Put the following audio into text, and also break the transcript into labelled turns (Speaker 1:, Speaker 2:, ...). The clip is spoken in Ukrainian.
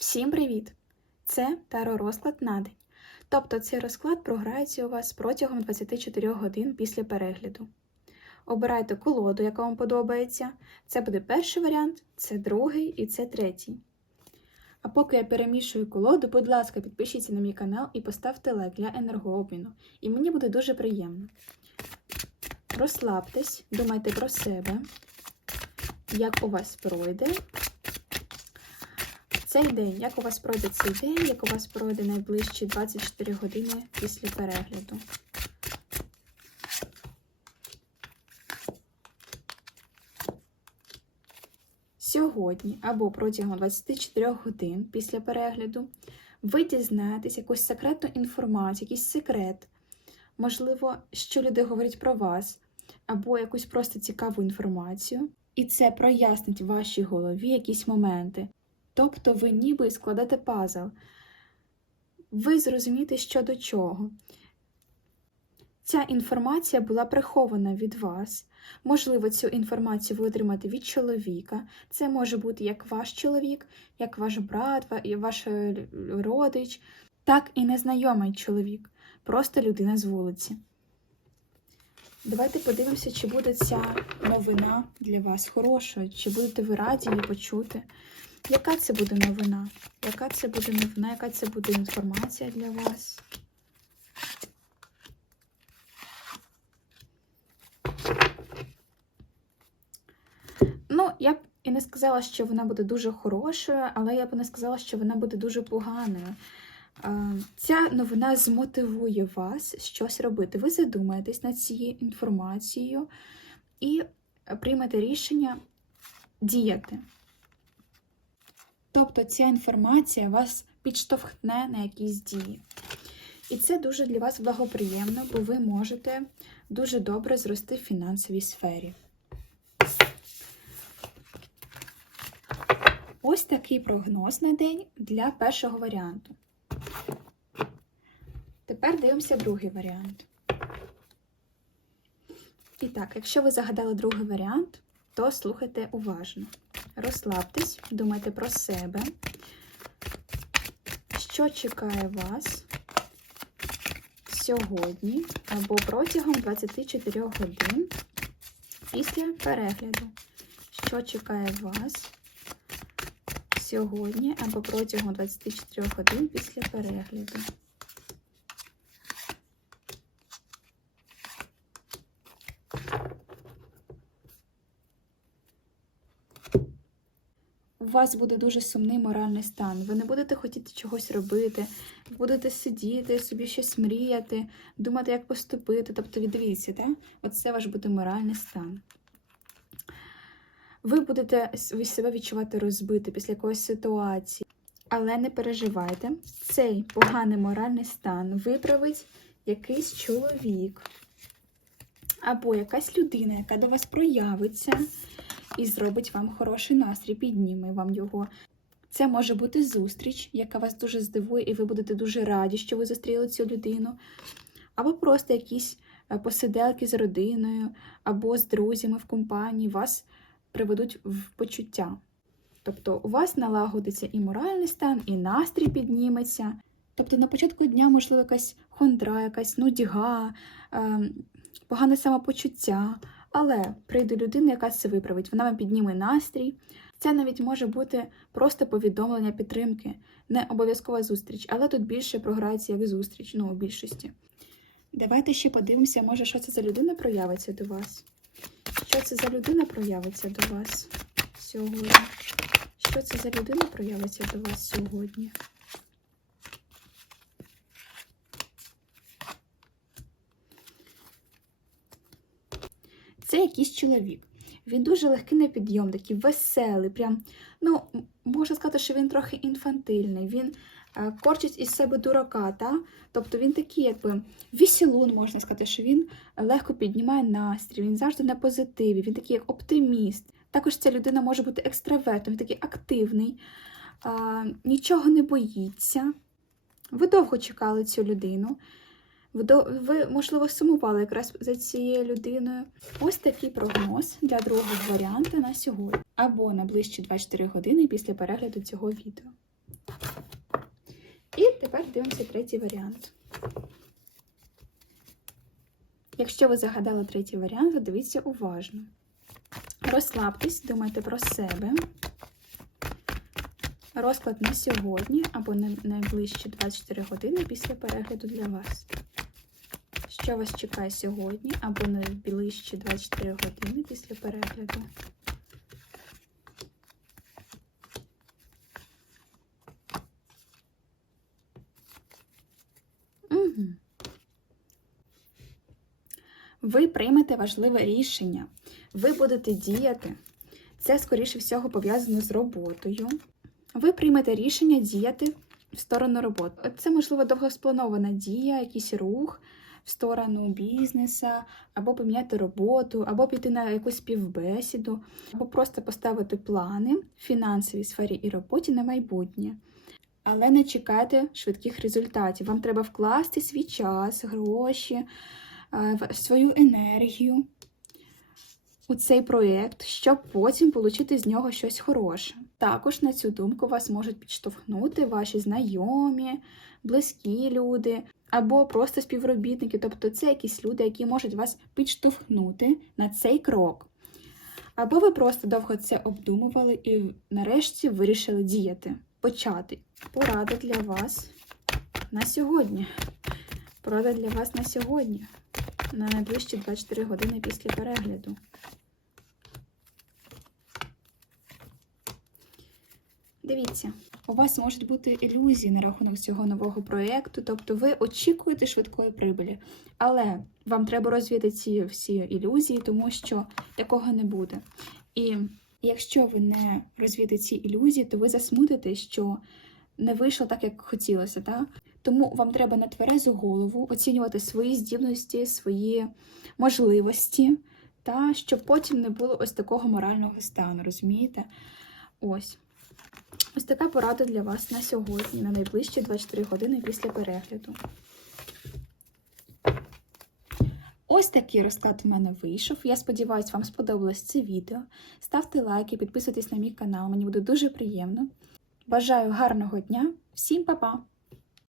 Speaker 1: Всім привіт! Це таро розклад на день. Тобто цей розклад програється у вас протягом 24 годин після перегляду. Обирайте колоду, яка вам подобається. Це буде перший варіант, це другий і це третій. А поки я перемішую колоду, будь ласка, підпишіться на мій канал і поставте лайк для енергообміну. І мені буде дуже приємно. Розслабтесь, думайте про себе, як у вас пройде цей день, як у вас пройде цей день, як у вас пройде найближчі 24 години після перегляду. Сьогодні або протягом 24 годин після перегляду ви дізнаєтесь якусь секретну інформацію, якийсь секрет, можливо, що люди говорять про вас, або якусь просто цікаву інформацію. І це прояснить в вашій голові якісь моменти. Тобто ви ніби складете пазл. Ви зрозумієте, що до чого. Ця інформація була прихована від вас. Можливо, цю інформацію ви отримаєте від чоловіка. Це може бути як ваш чоловік, як ваш брат, ваш е, родич, так і незнайомий чоловік, просто людина з вулиці. Давайте подивимося, чи буде ця новина для вас хорошою, чи будете ви раді її почути. Яка це буде новина? Яка це буде новина? Яка це буде інформація для вас? Ну, я б і не сказала, що вона буде дуже хорошою, але я б не сказала, що вона буде дуже поганою. Ця новина змотивує вас щось робити. Ви задумаєтесь над цією інформацією і приймете рішення діяти. Тобто ця інформація вас підштовхне на якісь дії. І це дуже для вас благоприємно, бо ви можете дуже добре зрости в фінансовій сфері. Ось такий прогноз на день для першого варіанту. Тепер дивимося другий варіант. І так, якщо ви загадали другий варіант, то слухайте уважно. Розслабтесь, думайте про себе, що чекає вас сьогодні або протягом 24 годин після перегляду. Що чекає вас сьогодні або протягом 24 годин після перегляду. Вас буде дуже сумний моральний стан. Ви не будете хотіти чогось робити, будете сидіти, собі щось мріяти, думати, як поступити. Тобто, дивіться, так? Оце ваш буде моральний стан. Ви будете себе відчувати розбити після якоїсь ситуації. Але не переживайте, цей поганий моральний стан виправить якийсь чоловік або якась людина, яка до вас проявиться і зробить вам хороший настрій, підніме вам його. Це може бути зустріч, яка вас дуже здивує, і ви будете дуже раді, що ви зустріли цю людину. Або просто якісь е, посиделки з родиною, або з друзями в компанії вас приведуть в почуття. Тобто у вас налагодиться і моральний стан, і настрій підніметься. Тобто на початку дня, можливо, якась хондра, якась нудьга, ем, погане самопочуття. Але прийде людина, яка це виправить, вона вам підніме настрій. Це навіть може бути просто повідомлення підтримки, не обов'язкова зустріч, але тут більше програється як зустріч, ну, у більшості. Давайте ще подивимося, може, що це за людина проявиться до вас. Що це за людина проявиться до вас сьогодні? Що це за людина проявиться до вас сьогодні? Це якийсь чоловік. Він дуже легкий на підйом, такий веселий. Прям, ну, можна сказати, що він трохи інфантильний. Він е, корчить із себе дурака, та? тобто він такий, якби вісілун, можна сказати, що він легко піднімає настрій, він завжди на позитиві, він такий як оптиміст. Також ця людина може бути екстравертом, він такий активний, а, нічого не боїться. Ви довго чекали цю людину. Ви, можливо, сумували якраз за цією людиною. Ось такий прогноз для другого варіанту на сьогодні. Або на ближчі 24 години після перегляду цього відео. І тепер дивимося третій варіант. Якщо ви загадали третій варіант, то дивіться уважно. Розслабтесь, думайте про себе. Розклад на сьогодні або на найближчі 24 години після перегляду для вас. Що вас чекає сьогодні або на найближчі 24 години після перегляду? Ви приймете важливе рішення. Ви будете діяти. Це, скоріше всього, пов'язано з роботою. Ви приймете рішення діяти в сторону роботи. Це, можливо, довгоспланована дія, якийсь рух в сторону бізнеса, або поміняти роботу, або піти на якусь співбесіду, або просто поставити плани в фінансовій сфері і роботі на майбутнє. Але не чекайте швидких результатів. Вам треба вкласти свій час, гроші, е, свою енергію у цей проєкт, щоб потім отримати з нього щось хороше. Також на цю думку вас можуть підштовхнути ваші знайомі, близькі люди або просто співробітники. Тобто це якісь люди, які можуть вас підштовхнути на цей крок. Або ви просто довго це обдумували і нарешті вирішили діяти, почати. Порада для вас на сьогодні. Порада для вас на сьогодні, на найближчі 24 години після перегляду. Дивіться, у вас можуть бути ілюзії на рахунок цього нового проєкту, тобто ви очікуєте швидкої прибулі, але вам треба розвіяти ці всі ілюзії, тому що такого не буде. І якщо ви не розвієте ці ілюзії, то ви засмутите, що не вийшло так, як хотілося. Так? Тому вам треба на тверезу голову оцінювати свої здібності, свої можливості, та щоб потім не було ось такого морального стану, розумієте? Ось. Ось така порада для вас на сьогодні, на найближчі 24 години після перегляду. Ось такий розклад у мене вийшов. Я сподіваюся, вам сподобалось це відео. Ставте лайки, підписуйтесь на мій канал, мені буде дуже приємно. Бажаю гарного дня, всім па-па!